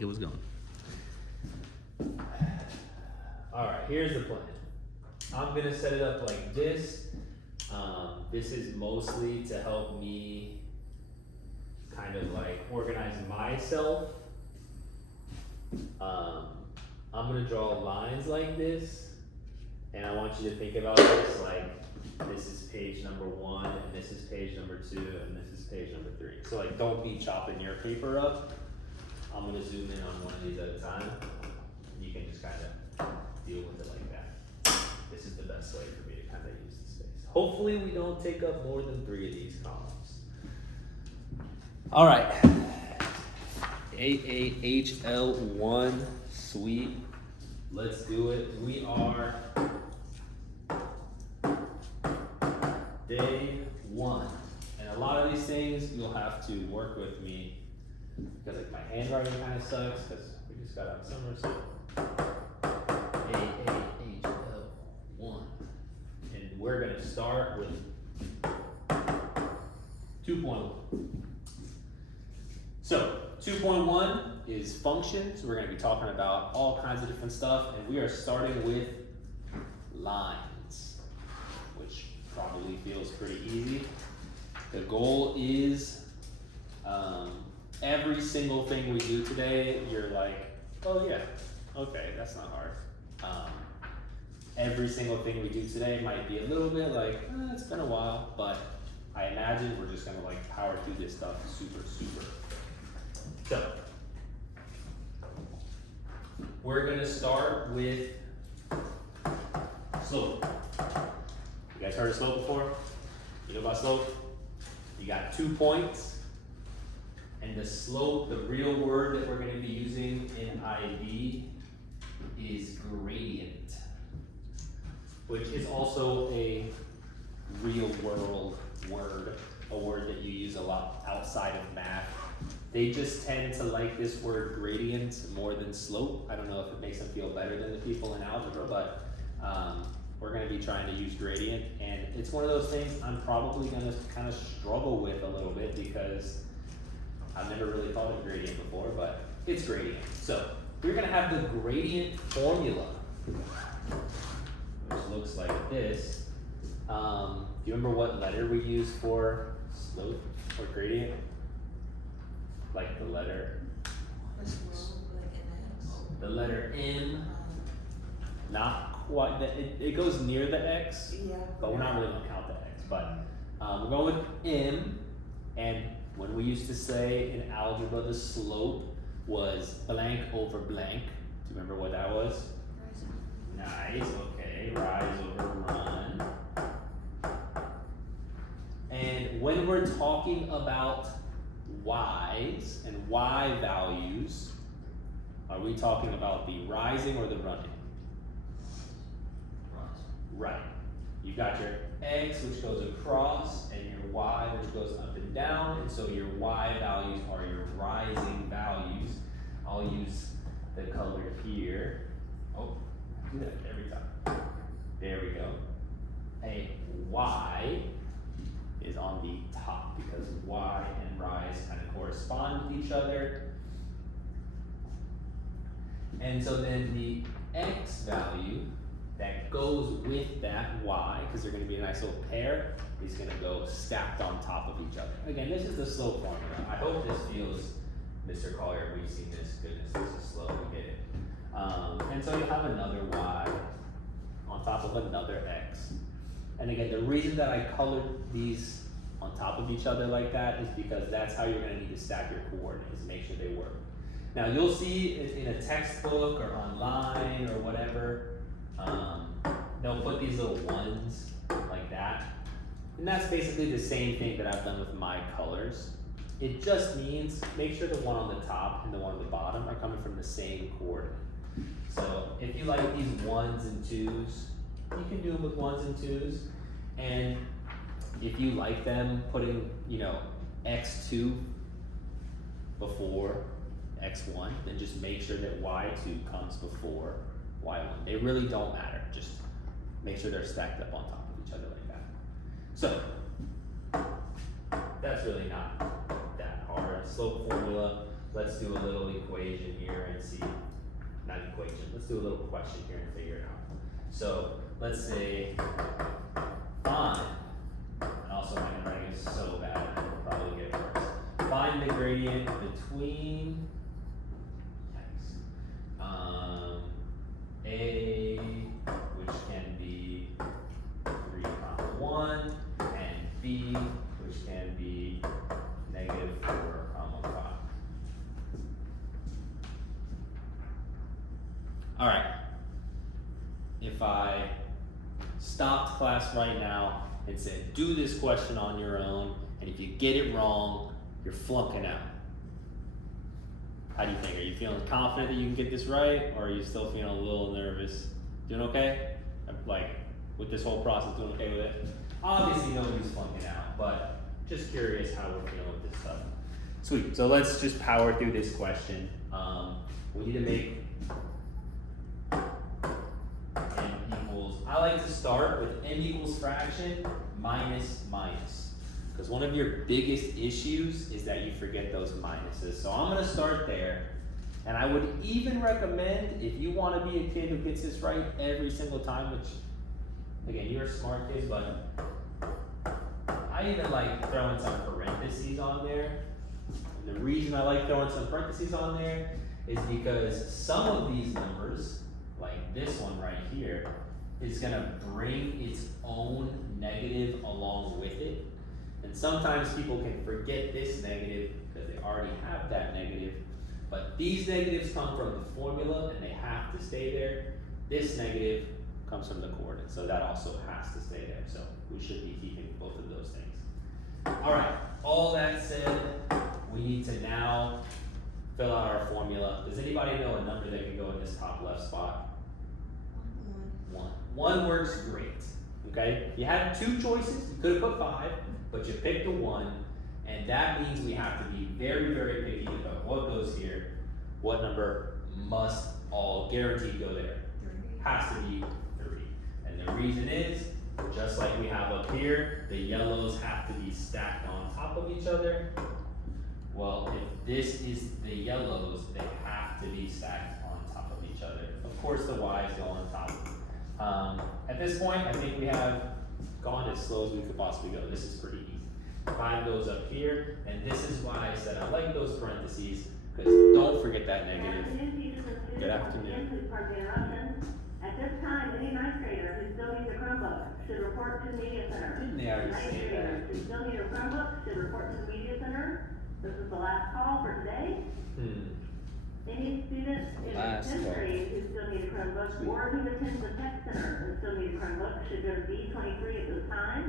it was going. All right, here's the plan. I'm gonna set it up like this. This is mostly to help me kind of like organize myself. I'm gonna draw lines like this, and I want you to think about this like this is page number 1, and this is page number 2, and this is page number 3. So like, don't be chopping your paper up. I'm gonna zoom in on one of these at a time. You can just kind of deal with it like that. This is the best way for me to kind of use the space. Hopefully we don't take up more than 3 of these columns. All right, AAHL 1 sweep. Let's do it. We are day 1. And a lot of these things you'll have to work with me because like my handwriting kind of sucks because we just got out of summer. So AAHL 1. And we're gonna start with 2.1. So 2.1 is functions. We're gonna be talking about all kinds of different stuff, and we are starting with lines, which probably feels pretty easy. The goal is every single thing we do today, you're like, oh yeah, okay, that's not hard. Every single thing we do today might be a little bit like, it's been a while, but I imagine we're just gonna like power through this stuff super. So, we're gonna start with slope. You guys heard of slope before? You know about slope? You got 2 points, and the slope, the real word that we're gonna be using in IB is gradient, which is also a real world word, a word that you use a lot outside of math. They just tend to like this word gradient more than slope. I don't know if it makes them feel better than the people in algebra, but we're gonna be trying to use gradient, and it's one of those things I'm probably gonna kind of struggle with a little bit because I've never really thought of gradient before, but it's gradient. So we're gonna have the gradient formula, which looks like this. Do you remember what letter we use for slope or gradient? Like the letter? The letter M. Not quite, it goes near the X, but we're not really gonna count the X. But we're going with M, and when we used to say in algebra the slope was blank over blank. Do you remember what that was? Nice, okay, rise over run. And when we're talking about y's and y values, are we talking about the rising or the running? Right. You got your x, which goes across, and your y, which goes up and down, and so your y values are your rising values. I'll use the color here. Oh, I do that every time. There we go. A y is on the top because y and rise kind of correspond with each other. And so then the x value that goes with that y, because they're going to be a nice little pair, is going to go stacked on top of each other. Again, this is the slope formula. I hope this feels, Mr. Collier, we've seen this. Goodness, this is slow, we get it. And so you have another y on top of another x. And again, the reason that I colored these on top of each other like that is because that's how you're going to need to stack your coordinates, make sure they work. Now you'll see in a textbook or online or whatever, they'll put these little ones like that. And that's basically the same thing that I've done with my colors. It just means make sure the one on the top and the one on the bottom are coming from the same coordinate. So if you like these 1s and 2s, you can do them with 1s and 2s. And if you like them putting, x2 before x1, then just make sure that y2 comes before y1. They really don't matter. Just make sure they're stacked up on top of each other like that. So that's really not that hard. Slope formula, let's do a little equation here and see, not equation, let's do a little question here and figure it out. So let's say find, and also my handwriting is so bad, it'll probably get worse. Find the gradient between A, which can be 3, 1, and B, which can be negative 4, 5. All right. If I stopped class right now and said, do this question on your own, and if you get it wrong, you're flunking out. How do you think? Are you feeling confident that you can get this right, or are you still feeling a little nervous? Doing okay? Like, with this whole process, doing okay with it? Obviously, nobody's flunking out, but just curious how we're feeling with this stuff. Sweet. So let's just power through this question. We need to make n equals, I like to start with n equals fraction minus minus. Because one of your biggest issues is that you forget those minuses. So I'm going to start there. And I would even recommend, if you want to be a kid who gets this right every single time, which, again, you're a smart kid, but I even like throwing some parentheses on there. And the reason I like throwing some parentheses on there is because some of these numbers, like this one right here, is going to bring its own negative along with it. And sometimes people can forget this negative because they already have that negative. But these negatives come from the formula and they have to stay there. This negative comes from the coordinates, so that also has to stay there. So we should be keeping both of those things. All right, all that said, we need to now fill out our formula. Does anybody know a number that can go in this top left spot? 1. 1 works great, okay? You had 2 choices, you could have put 5, but you picked a 1, and that means we have to be very, very picky about what goes here, what number must all guaranteed go there. 3. Has to be 3. And the reason is, just like we have up here, the yellows have to be stacked on top of each other. Well, if this is the yellows, they have to be stacked on top of each other. Of course, the Y's go on top. At this point, I think we have gone as slow as we could possibly go. This is pretty easy. 5 goes up here, and this is why I said I like those parentheses, because don't forget that negative. Good afternoon. At this time, any ninth grader who still needs a Chromebook should report to the Media Center. Didn't they already Ninth say graders that? who still need a Chromebook should report to the Media Center. This is the last call for today. Any student in Last 10th call. grade who still need a Chromebook or who attends the Tech Center and still need a Chromebook should go to B23 at this time.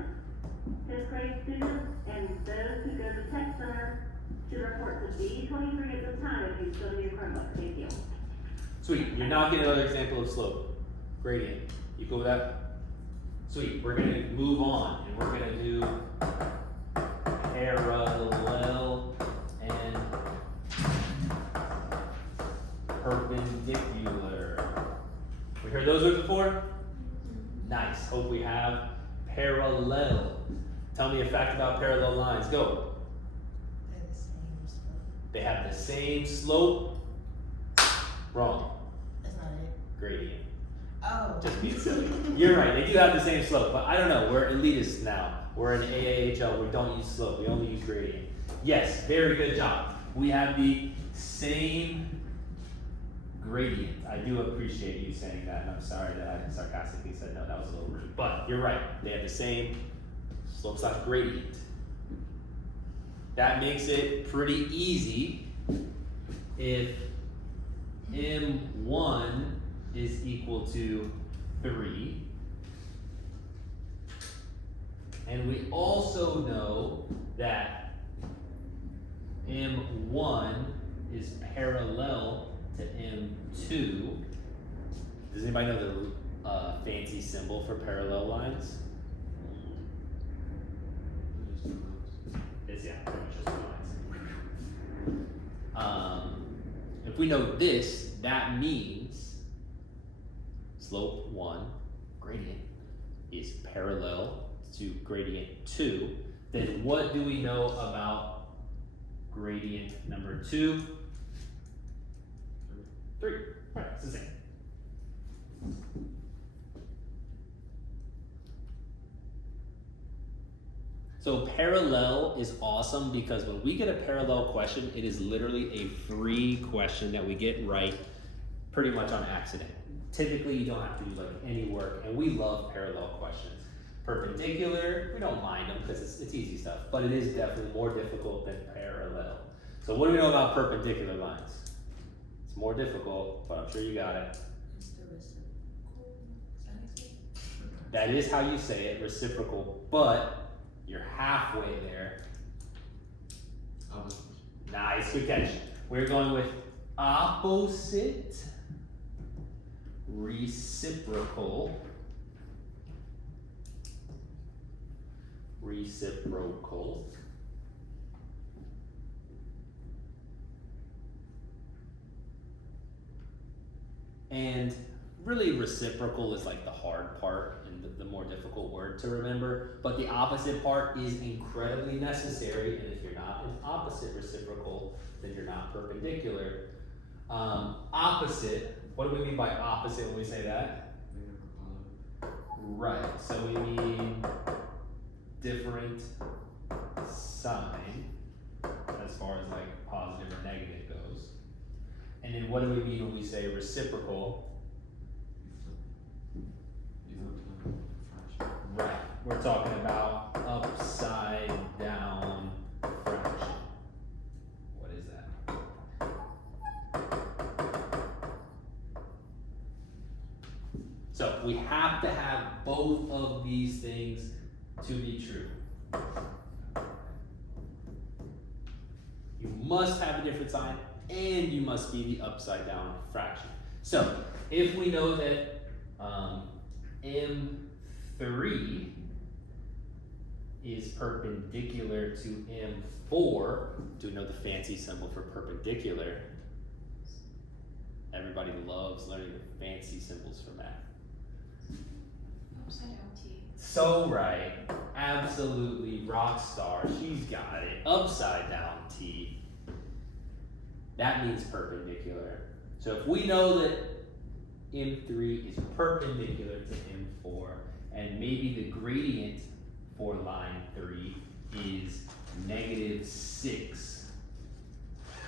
10th grade students and those who go to Tech Center should report to B23 at this time if you still need a Chromebook. Thank you. Sweet. You're not getting another example of slope. Gradient. You cool with that? Sweet. We're going to move on, and we're going to do parallel and perpendicular. We heard those words before? Nice. Hope we have parallel. Tell me a fact about parallel lines. Go. They have the same slope. Wrong. That's not it. Gradient. Oh. Just being silly. You're right, they do have the same slope, but I don't know, we're elitists now. We're in AAHL, we don't use slope, we only use gradient. Yes, very good job. We have the same gradient. I do appreciate you saying that, and I'm sorry that I sarcastically said no, that was a little rude. But you're right, they have the same slope/gradient. That makes it pretty easy if M1 is equal to 3. And we also know that M1 is parallel to M2. Does anybody know the fancy symbol for parallel lines? It's, yeah, pretty much just lines. If we know this, that means slope 1, gradient, is parallel to gradient 2. Then what do we know about gradient number 2? 3. Right, it's the same. So parallel is awesome because when we get a parallel question, it is literally a free question that we get right pretty much on accident. Typically, you don't have to do like any work, and we love parallel questions. Perpendicular, we don't mind them because it's easy stuff, but it is definitely more difficult than parallel. So what do we know about perpendicular lines? It's more difficult, but I'm sure you got it. It's the reciprocal. Is that how you say it? That is how you say it, reciprocal, but you're halfway there. Nice, good catch. We're going with opposite reciprocal. Reciprocal. And really reciprocal is like the hard part and the more difficult word to remember, but the opposite part is incredibly necessary, and if you're not an opposite reciprocal, then you're not perpendicular. Opposite, what do we mean by opposite when we say that? Right, so we mean different sign as far as like positive or negative goes. And then what do we mean when we say reciprocal? Right, we're talking about upside down fraction. What is that? So we have to have both of these things to be true. You must have a different sign, and you must be the upside down fraction. So if we know that M3 is perpendicular to M4, do we know the fancy symbol for perpendicular? Everybody loves learning the fancy symbols for math. Upside down T. So right, absolutely rock star, she's got it. Upside down T. That means perpendicular. So if we know that M3 is perpendicular to M4, and maybe the gradient for line 3 is -6,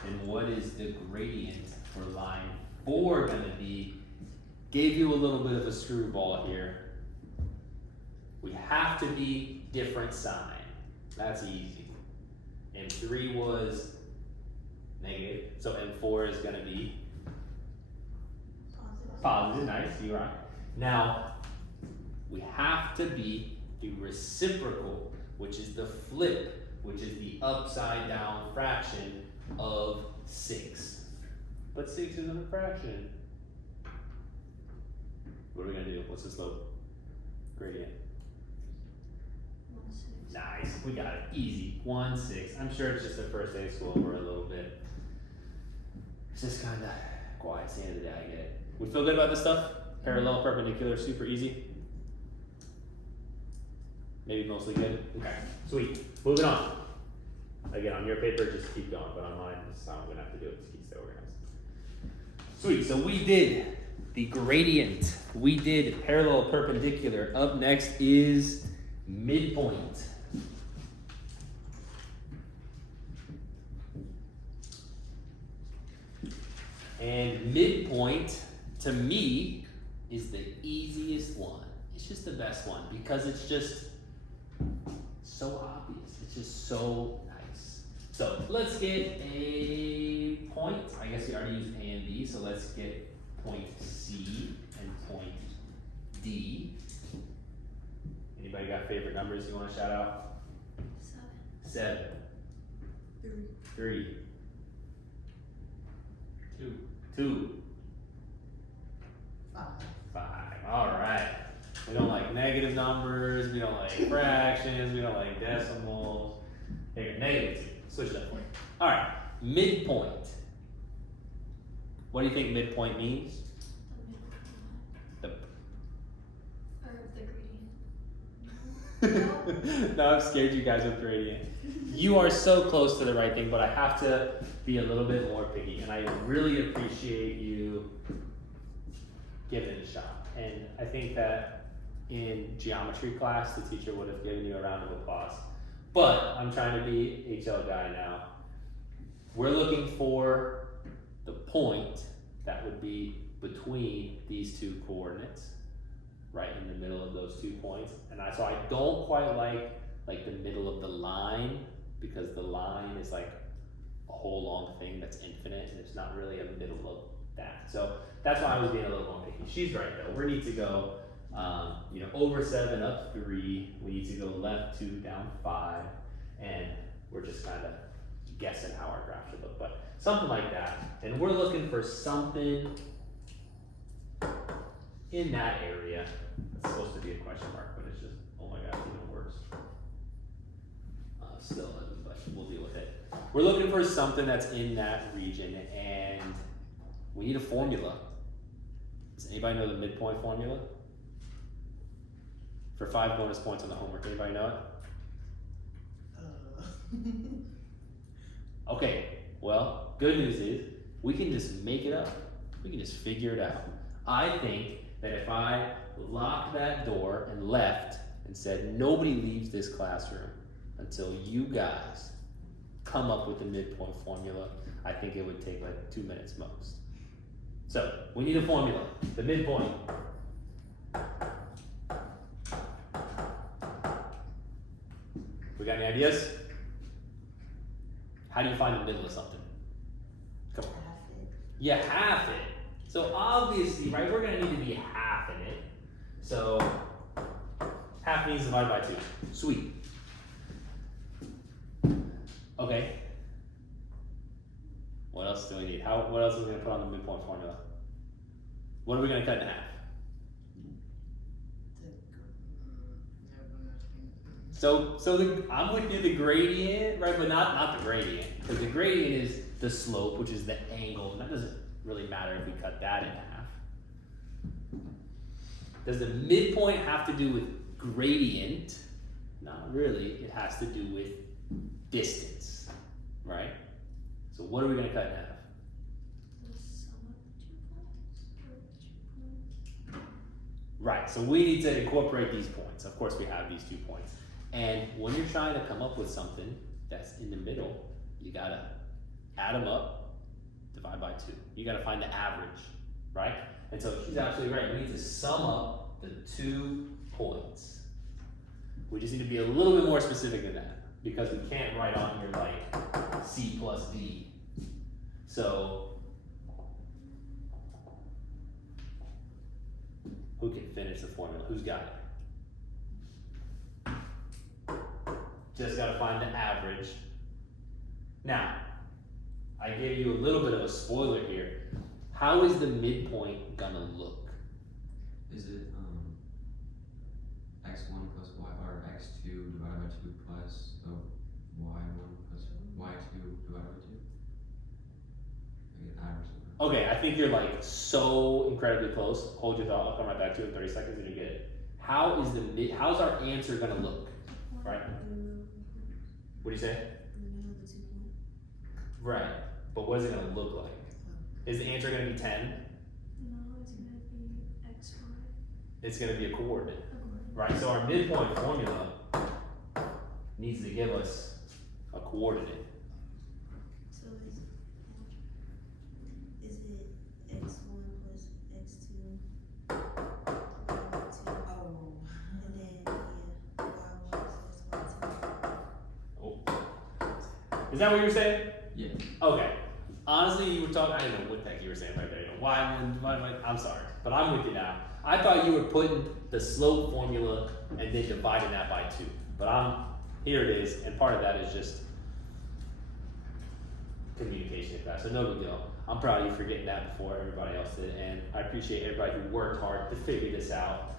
then what is the gradient for line 4 gonna be? Gave you a little bit of a screwball here. We have to be different sign. That's easy. M3 was negative, so M4 is gonna be positive. Nice, you're right. Now, we have to be the reciprocal, which is the flip, which is the upside down fraction of 6. But 6 isn't a fraction. What are we gonna do? What's the slope? Gradient. 1/6. Nice, we got it, easy, 1/6. I'm sure it's just the first day of school, we're a little bit, it's just kinda quiet, it's the end of the day, I get it. We feel good about this stuff? Parallel, perpendicular, super easy? Maybe mostly good? Okay, sweet, moving on. Again, on your paper, just keep going, but on mine, this is how I'm gonna have to do it, just keep stay organized. Sweet, so we did the gradient, we did parallel, perpendicular. Up next is midpoint. And midpoint, to me, is the easiest one. It's just the best one because it's just so obvious. It's just so nice. So let's get a point. I guess we already used A and B, so let's get point C and point D. Anybody got favorite numbers you want to shout out? 7. 7. 3. 3. 2. 5. 5. All right. We don't like negative numbers. We don't like fractions. We don't like decimals. Here, -2. Switch it up for you. All right. Midpoint. What do you think midpoint means? The middle line. The Or the gradient. No. Now I've scared you guys with gradient. You are so close to the right thing, but I have to be a little bit more picky, and I really appreciate you giving it a shot. And I think that in geometry class, the teacher would have given you a round of applause. But I'm trying to be HL guy now. We're looking for the point that would be between these two coordinates, right in the middle of those 2 points. And so I don't quite like the middle of the line, because the line is like a whole long thing that's infinite, and there's not really a middle of that. So that's why I was being a little more picky. She's right though. We need to go, over 7, up 3. We need to go left 2, down 5, and we're just kind of guessing how our graph should look, but something like that. And we're looking for something in that area. It's supposed to be a question mark, but it's just, oh my god, it's even worse. Still, but we'll deal with it. We're looking for something that's in that region, and we need a formula. Does anybody know the midpoint formula? For 5 bonus points on the homework, anybody know it? Okay, well, good news is we can just make it up. We can just figure it out. I think that if I locked that door and left and said nobody leaves this classroom until you guys come up with the midpoint formula, I think it would take like 2 minutes most. So we need a formula, the midpoint. We got any ideas? How do you find the middle of something? Come on. Half it. Yeah, half it. So obviously, right, we're gonna need to be half in it. So half means divided by 2. Sweet. Okay. What else do we need? What else are we gonna put on the midpoint formula? What are we gonna cut in half? So I'm with you, the gradient, right? But not the gradient, because the gradient is the slope, which is the angle, and that doesn't really matter if we cut that in half. Does the midpoint have to do with gradient? Not really. It has to do with distance, right? So what are we going to cut in half? Right, so we need to incorporate these points. Of course we have these 2 points. And when you're trying to come up with something that's in the middle, you gotta add them up, divide by 2. You gotta find the average, right? And so she's absolutely right. We need to sum up the 2 points. We just need to be a little bit more specific than that, because we can't write on here like C plus D. So who can finish the formula? Who's got it? Just gotta find the average. Now, I gave you a little bit of a spoiler here. How is the midpoint gonna look? Is it x1 plus y, or x2 divided by 2 plus the y1 plus y2 divided by 2? I get average of that. Okay, I think you're like so incredibly close. Hold your thought, I'll come right back to it in 30 seconds and you get it. How's our answer gonna look? Right? What do you say? In the middle of the 2 points. Right, but what is it gonna look like? Is the answer gonna be 10? No, it's gonna be x, y. It's gonna be a coordinate. A coordinate. Right, so our midpoint formula needs to give us a coordinate. So is it x1 plus x2 divided by 2? Oh. And then, yeah, y1 plus y2. Oh. Is that what you were saying? Yeah. Okay. Honestly, you were talking, I didn't know what the heck you were saying right there. Why, I'm sorry, but I'm with you now. I thought you were putting the slope formula and then dividing that by 2. But here it is, and part of that is just communication class, so no big deal. I'm proud of you for getting that before everybody else did, and I appreciate everybody who worked hard to figure this out.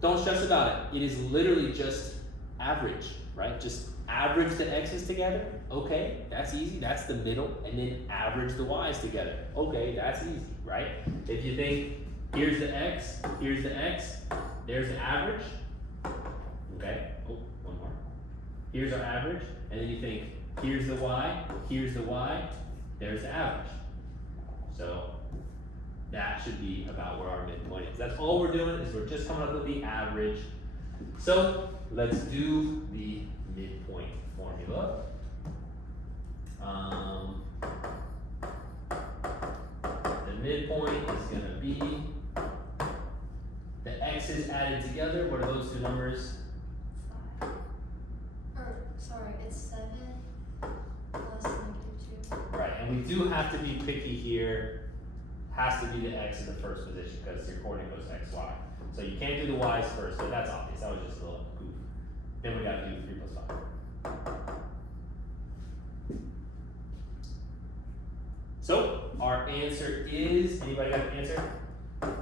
Don't stress about it. It is literally just average, right? Just average the x's together. Okay, that's easy. That's the middle, and then average the y's together. Okay, that's easy, right? If you think here's the x, there's the average. Okay. Oh, here's our average, and then you think, here's the y, there's the average. So that should be about where our midpoint is. That's all we're doing, is we're just coming up with the average. So let's do the midpoint formula. The midpoint is gonna be the x's added together. What are those two numbers? 5. Or, sorry, it's 7 plus -2. Right, and we do have to be picky here. Has to be the x in the first position because your coordinate goes x, y. So you can't do the y's first, but that's obvious. That was just a little goof. Then we gotta do 3 plus 5. So our answer is, anybody got the answer? 5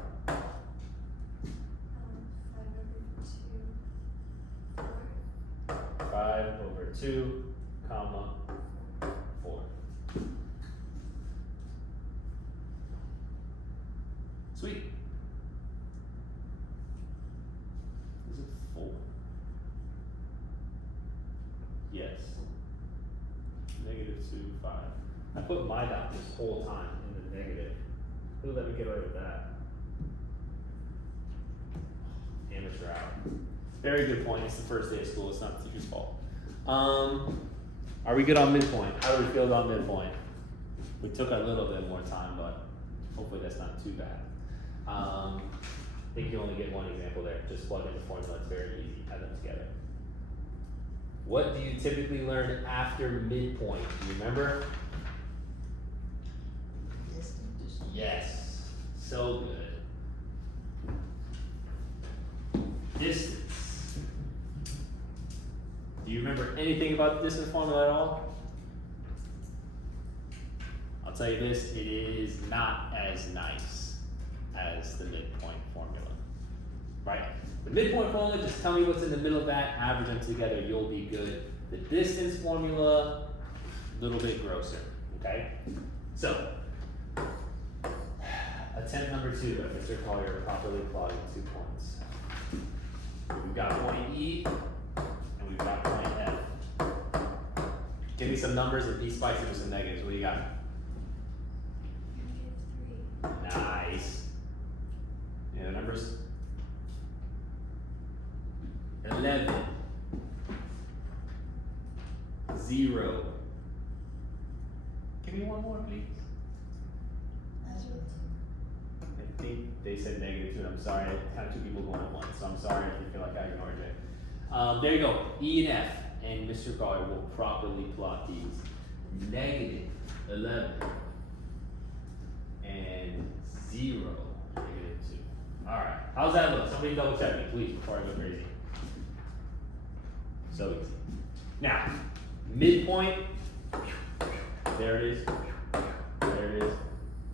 over 2, 4. 5 over 2, comma, 4. Sweet. Is it 4? Yes. -2, 5. I put my dot this whole time in the negative. Who let me get away with that? Amateur hour. Very good point. It's the first day of school. It's not the teacher's fault. Are we good on midpoint? How do we feel about midpoint? We took a little bit more time, but hopefully that's not too bad. I think you only get one example there. Just plug in the formula. It's very easy. Add them together. What do you typically learn after midpoint? Do you remember? Yes. So good. Distance. Do you remember anything about the distance formula at all? I'll tell you this, it is not as nice as the midpoint formula, right? The midpoint formula, just tell me what's in the middle of that, average them together, you'll be good. The distance formula, a little bit grosser, okay? So, attempt number 2, Mr. Collier properly plotting 2 points. We've got point E, and we've got point F. Give me some numbers and be spicy with some negatives. What do you got? -3. Nice. Any other numbers? 11. 0. Give me one more, please. I think they said -2, and I'm sorry, I had 2 people going at once, so I'm sorry if you feel like I ignored you. There you go, E and F, and Mr. Collier will properly plot these. -11 and 0, -2. Alright, how's that look? Somebody double check me, please, before I go crazy. So easy. Now, midpoint, there it is, there it is.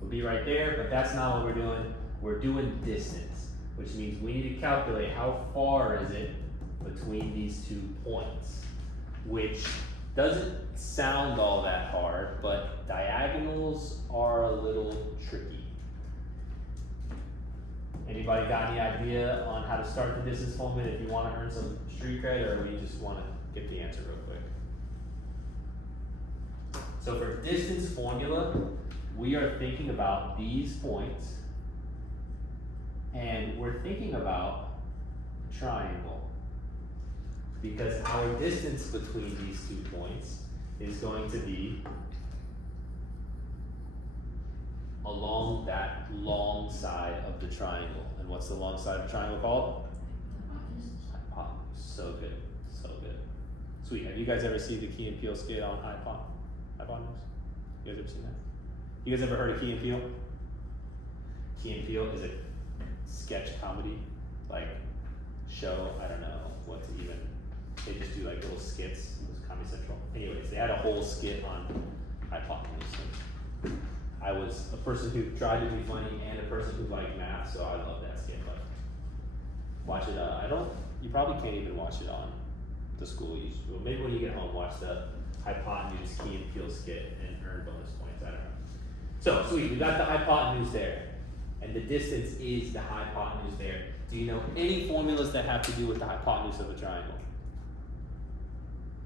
We'll be right there, but that's not what we're doing. We're doing distance, which means we need to calculate how far is it between these 2 points, which doesn't sound all that hard, but diagonals are a little tricky. Anybody got any idea on how to start the distance formula if you want to earn some street cred, or we just want to get the answer real quick? So for distance formula, we are thinking about these points, and we're thinking about a triangle, because our distance between these 2 points is going to be along that long side of the triangle. And what's the long side of the triangle called? Hypotenuse. So good, so good. Sweet. Have you guys ever seen the Key and Peele skit on hypotenuse? You guys ever seen that? You guys ever heard of Key and Peele? Key and Peele is a sketch comedy, like, show. I don't know what to even. They just do like little skits. It was Comedy Central. Anyways, they had a whole skit on hypotenuse. I was a person who tried to be funny and a person who liked math, so I love that skit. But watch it. You probably can't even watch it on the school. Well, maybe when you get home, watch the hypotenuse Key and Peele skit and earn bonus points. I don't know. So sweet. We got the hypotenuse there, and the distance is the hypotenuse there. Do you know any formulas that have to do with the hypotenuse of a triangle?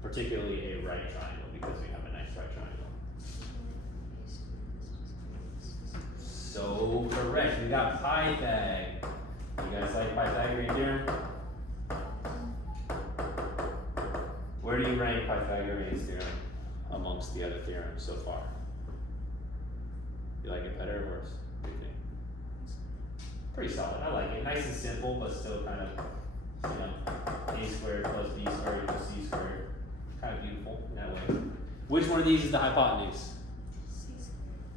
particularly a right triangle because we have a nice right triangle. So correct. We got Pythag. You guys like Pythagorean theorem? Where do you rank Pythagorean theorem amongst the other theorems so far? You like it better or worse? What do you think? Pretty solid. I like it. Nice and simple, but still kind of, you know, a squared plus b squared equals c squared. Kind of beautiful in that way. Which one of these is the hypotenuse?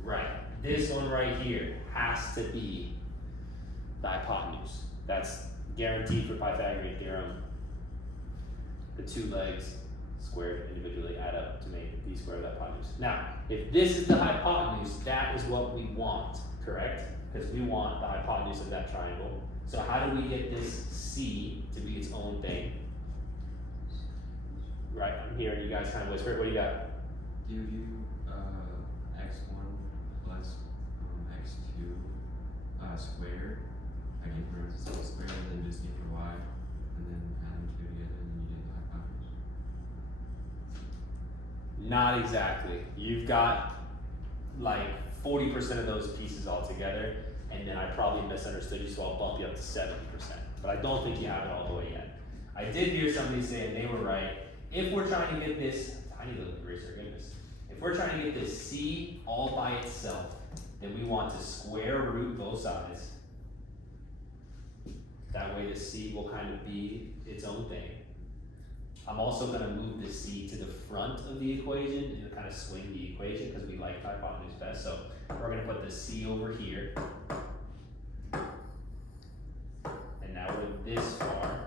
Right. This one right here has to be the hypotenuse. That's guaranteed for Pythagorean theorem. The two legs squared individually add up to make b squared the hypotenuse. Now, if this is the hypotenuse, that is what we want, correct? Because we want the hypotenuse of that triangle. So how do we get this c to be its own thing? Right, I'm hearing you guys kind of whisper. What do you got? Do you view x1 plus x2 squared, like in parentheses squared, and then just get the y, and then add them two together, and you get the hypotenuse? Not exactly. You've got like 40% of those pieces all together, and then I probably misunderstood you, so I'll bump you up to 70%. But I don't think you have it all the way yet. I did hear somebody say, and they were right, if we're trying to get this, tiny little eraser, goodness. If we're trying to get this c all by itself, then we want to square root both sides. That way the c will kind of be its own thing. I'm also going to move the c to the front of the equation and kind of swing the equation because we like hypotenuse best. So we're going to put the c over here. And now we're this far.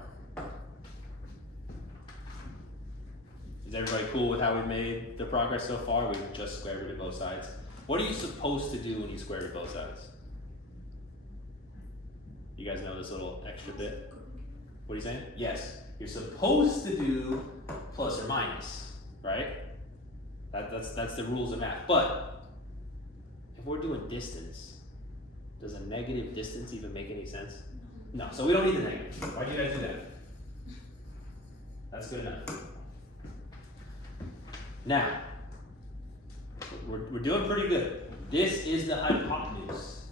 Is everybody cool with how we've made the progress so far? We've just square rooted both sides. What are you supposed to do when you square root both sides? You guys know this little extra bit? What are you saying? Yes. You're supposed to do plus or minus, right? That's the rules of math. But if we're doing distance, does a negative distance even make any sense? No. So we don't need the negative. Why do you guys do that? That's good enough. Now, we're doing pretty good. This is the hypotenuse.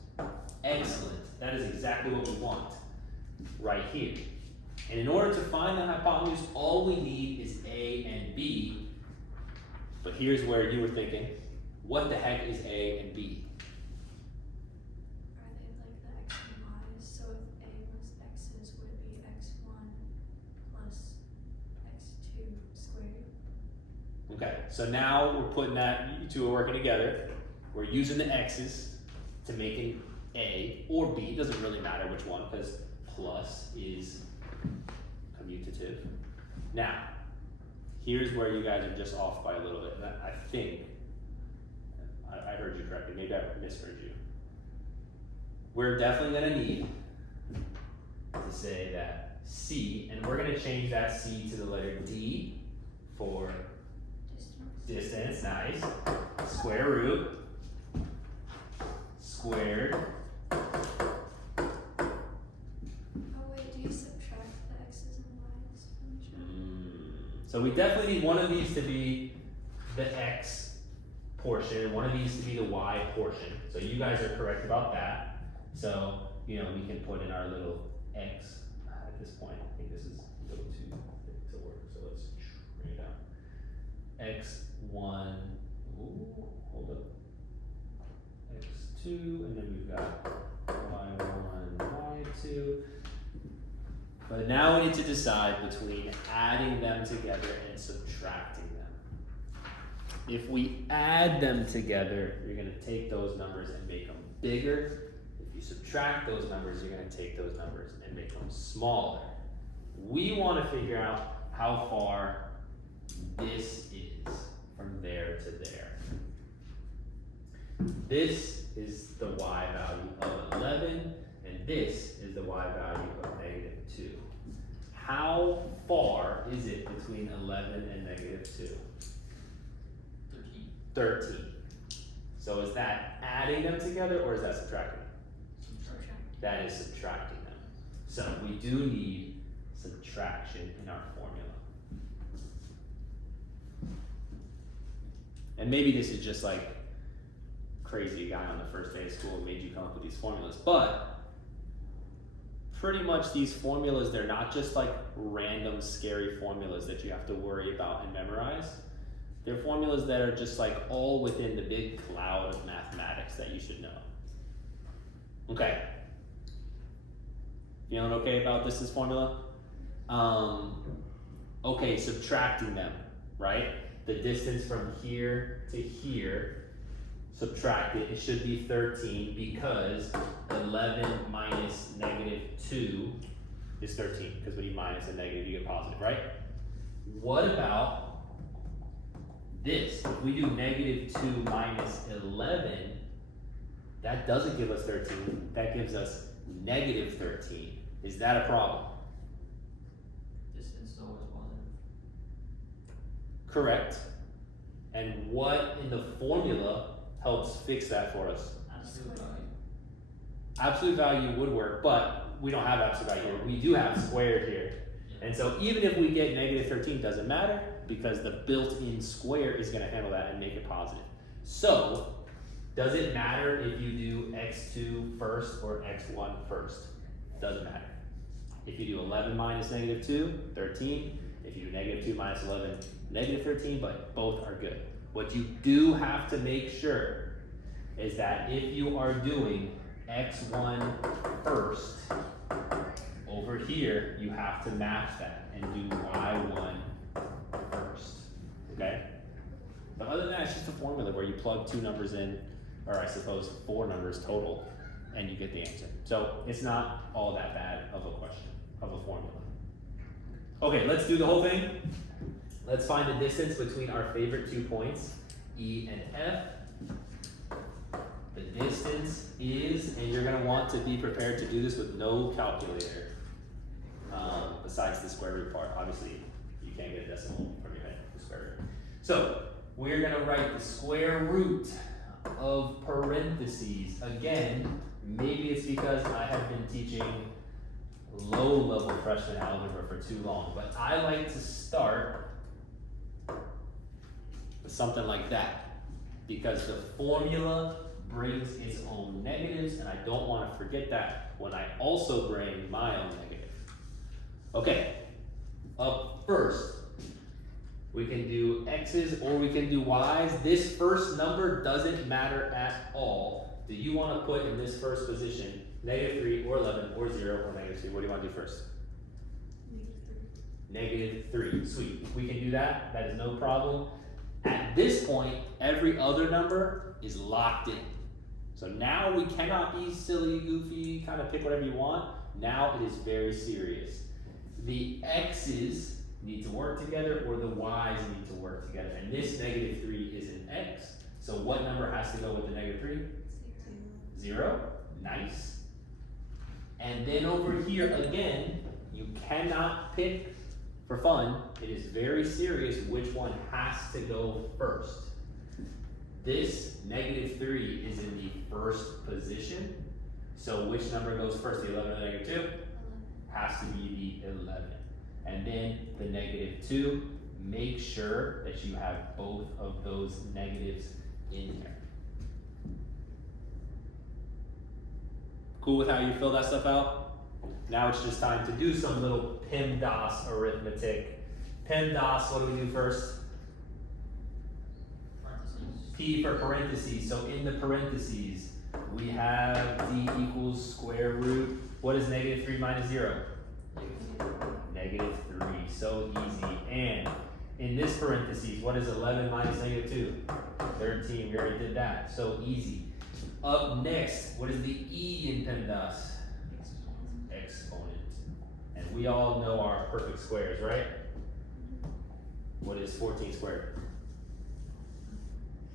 Excellent. That is exactly what we want right here. And in order to find the hypotenuse, all we need is A and B. But here's where you were thinking, what the heck is A and B? Are they like the x and y's? So if a was x's, would it be x1 plus x2 squared? Okay, so now we're putting that, you two are working together. We're using the x's to make an A or B. It doesn't really matter which one because plus is commutative. Now, here's where you guys are just off by a little bit. And I think, I heard you correctly, maybe I misheard you. We're definitely gonna need to say that C, and we're gonna change that C to the letter D for distance, nice. Square root, squared. Oh wait, do you subtract the x's and y's from each other? So we definitely need one of these to be the X portion, and one of these to be the Y portion. So you guys are correct about that. So, you know, we can put in our little X at this point. I think this is a little too thick to work, so let's bring it down. X1, ooh, hold up. X2, and then we've got Y1, Y2. But now we need to decide between adding them together and subtracting them. If we add them together, you're going to take those numbers and make them bigger. If you subtract those numbers, you're going to take those numbers and make them smaller. We want to figure out how far this is from there to there. This is the y value of 11, and this is the y value of -2. How far is it between 11 and -2? 13. So is that adding them together or is that subtracting them? That is subtracting them. So we do need subtraction in our formula. And maybe this is just like crazy guy on the first day of school made you come up with these formulas, but pretty much these formulas, they're not just like random scary formulas that you have to worry about and memorize. They're formulas that are just like all within the big cloud of mathematics that you should know. Okay. Feeling okay about this formula? Okay, subtracting them, right? The distance from here to here, subtract it, it should be 13 because 11 minus negative 2 is 13, because when you minus a negative, you get positive, right? What about this? If we do negative 2 minus 11, that doesn't give us 13, that gives us negative 13. Is that a problem? Distance is always positive. Correct. And what in the formula helps fix that for us? Absolute value. Absolute value would work, but we don't have absolute value here. We do have squared here. And so even if we get negative 13, doesn't matter because the built-in square is gonna handle that and make it positive. So, does it matter if you do x2 first or x1 first? Doesn't matter. If you do 11 minus negative 2, 13. If you do negative 2 minus 11, negative 13, but both are good. What you do have to make sure is that if you are doing x1 first, over here, you have to match that and do y1 first, okay? But other than that, it's just a formula where you plug 2 numbers in, or I suppose 4 numbers total, and you get the answer. So it's not all that bad of a question, of a formula. Okay, let's do the whole thing. Let's find the distance between our favorite 2 points, E and F. The distance is, and you're gonna want to be prepared to do this with no calculator, besides the square root part. Obviously, you can't get a decimal from your head, the square root. So, we're gonna write the square root of parentheses. Again, maybe it's because I have been teaching low-level freshman algebra for too long, but I like to start with something like that because the formula brings its own negatives, and I don't want to forget that when I also bring my own negative. Okay, up first, we can do x's or we can do y's. This first number doesn't matter at all. Do you want to put in this first position negative 3 or 11 or 0 or negative 2? What do you want to do first? Negative 3. Sweet. We can do that. That is no problem. At this point, every other number is locked in. So now we cannot be silly, goofy, kind of pick whatever you want. Now it is very serious. The x's need to work together or the y's need to work together. And this negative 3 is an x. So what number has to go with the negative 3? 0. Nice. And then over here again, you cannot pick for fun. It is very serious which one has to go first. This negative 3 is in the first position. So which number goes first, the 11 or the negative 2? Has to be the 11. And then the negative 2, make sure that you have both of those negatives in there. Cool with how you fill that stuff out? Now it's just time to do some little PEMDAS arithmetic. PEMDAS, what do we do first? P for parentheses. So in the parentheses, we have d equals square root. What is negative 3 minus 0? Negative 3. So easy. And in this parentheses, what is 11 minus negative 2? 13. We already did that. So easy. Up next, what is the E in PEMDAS? Exponent. And we all know our perfect squares, right? What is 14 squared?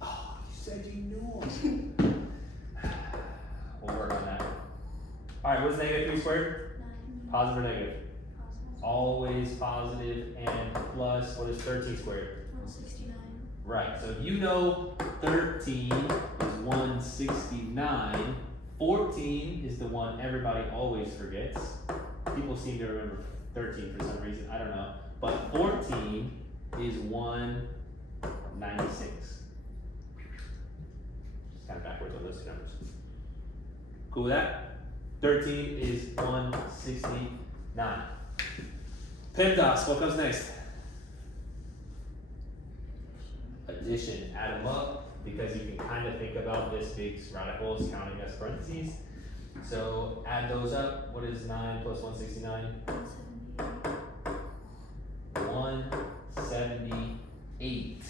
Oh, you said you knew them. We'll work on that. All right, what's negative 3 squared? 9. Positive or negative? Always positive and plus, what is 13 squared? 169. Right, so if you know 13 is 169, 14 is the one everybody always forgets. People seem to remember 13 for some reason, I don't know. But 14 is 196. kind of backwards on those two numbers. Cool with that? 13 is 169. PEMDAS, what comes next? Addition, add them up, because you can kind of think about this big radical as counting as parentheses. So add those up. What is 9 plus 169? 178.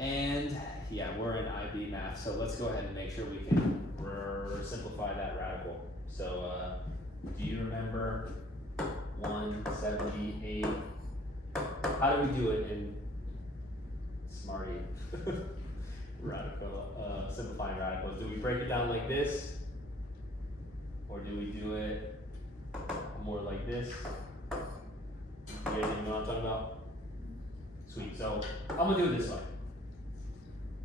And yeah, we're in IB math, so let's go ahead and make sure we can simplify that radical. So do you remember 178? How do we do it in Smarty? Radical, simplifying radicals. Do we break it down like this? Or do we do it more like this? You guys even know what I'm talking about? Sweet, so I'm gonna do it this way.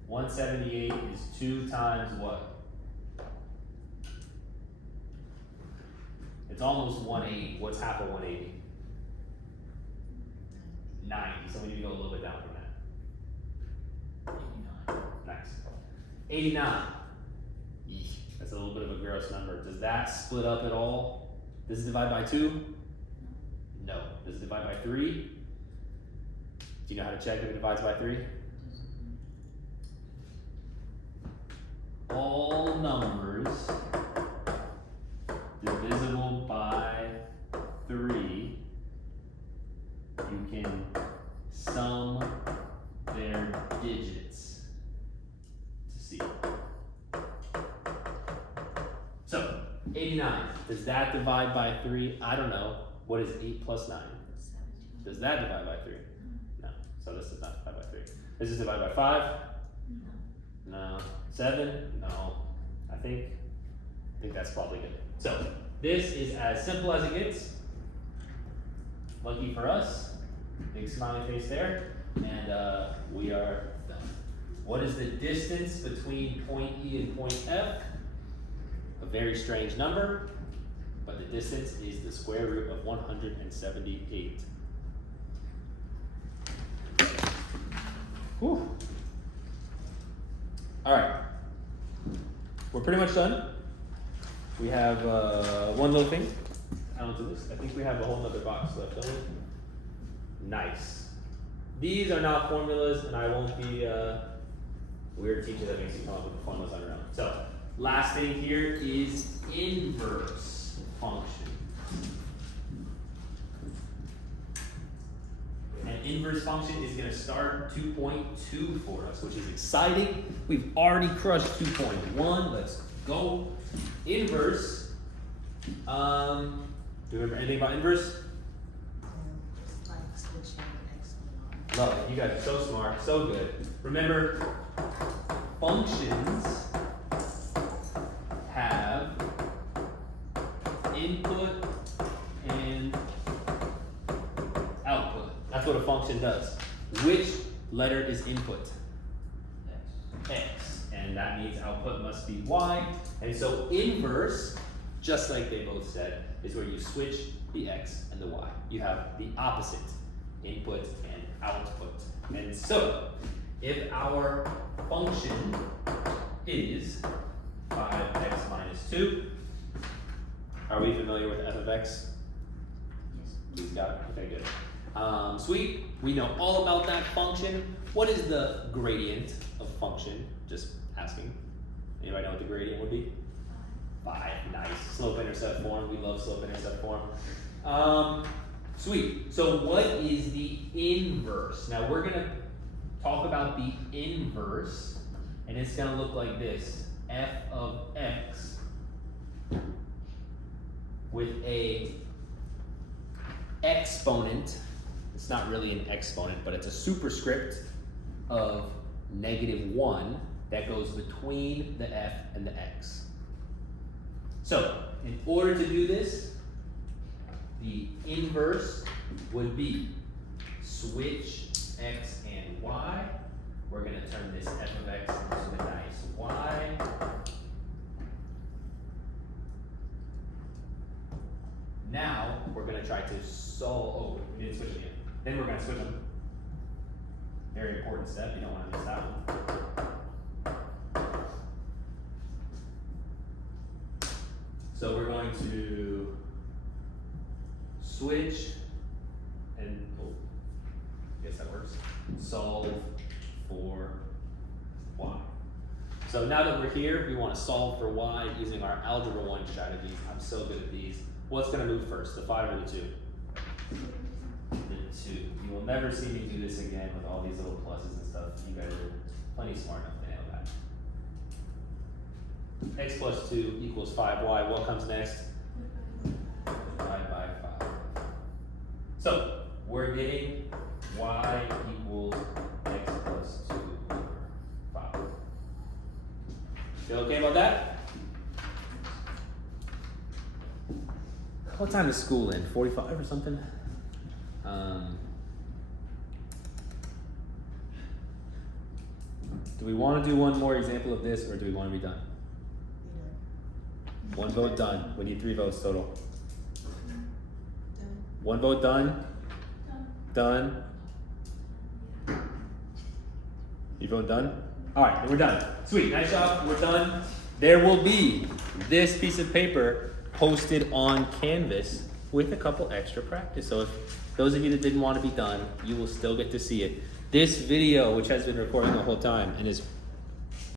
178 is 2 times what? It's almost 180. What's half of 180? 90. So we need to go a little bit down from that. 89. Nice. 89. Eesh, that's a little bit of a gross number. Does that split up at all? Does it divide by 2? No. Does it divide by 3? Do you know how to check if it divides by 3? All numbers divisible by 3, you can sum their digits to see. So, 89, does that divide by 3? I don't know. What is 8 plus 9? 17. Does that divide by 3? No. So this does not divide by 3. Does this divide by 5? No. 7? No. I think that's probably good. So, this is as simple as it gets. Lucky for us. Big smiling face there. And we are done. What is the distance between point E and point F? A very strange number, but the distance is the square root of 178. Whew. All right, we're pretty much done. We have one little thing. I don't do this. I think we have a whole nother box left, don't we? Nice. These are not formulas, and I won't be weird teacher that makes you come up with the formulas on your own. So, last thing here is inverse function. An inverse function is going to start 2.2 for us, which is exciting. We've already crushed 2.1. Let's go. Inverse. Do you remember anything about inverse? Just like switching X and Y. Love it. You guys are so smart, so good. Remember, functions have input and output. That's what a function does. Which letter is input? X. And that means output must be Y. And so inverse, just like they both said, is where you switch the X and the Y. You have the opposite, input and output. And so, if our function is 5x minus 2, are we familiar with f of x? Yes. Please God. Okay, good. Sweet. We know all about that function. What is the gradient of function? Just asking. Anybody know what the gradient would be? 5. Nice. Slope-intercept form. We love slope-intercept form. Sweet. So what is the inverse? Now we're going to talk about the inverse, and it's going to look like this. F of x with a exponent. It's not really an exponent, but it's a superscript of -1 that goes between the f and the x. So, in order to do this, the inverse would be switch x and y. We're going to turn this f of x into a nice y. Now, we're going to try to solve, oh, we didn't switch again. Then we're going to switch them. Very important step, you don't want to miss that one. So we're going to switch and, oh, guess that works. Solve for y. So now that we're here, we want to solve for y using our algebra 1 strategies. I'm so good at these. What's going to move first, the 5 or the 2? The 2. You will never see me do this again with all these little pluses and stuff. You guys are plenty smart enough to nail that. X plus 2 equals 5y. What comes next? Divide by 5. So we're getting y equals x plus 2 over 5. Feel okay about that? What time is school in? 45 or something? Do we want to do one more example of this, or do we want to be done? One vote done. We need 3 votes total. Done. 1 vote done. Done. You vote done? Alright, then we're done. Sweet, nice job, we're done. There will be this piece of paper posted on Canvas with a couple extra practice. So if those of you that didn't want to be done, you will still get to see it. This video, which has been recording the whole time and is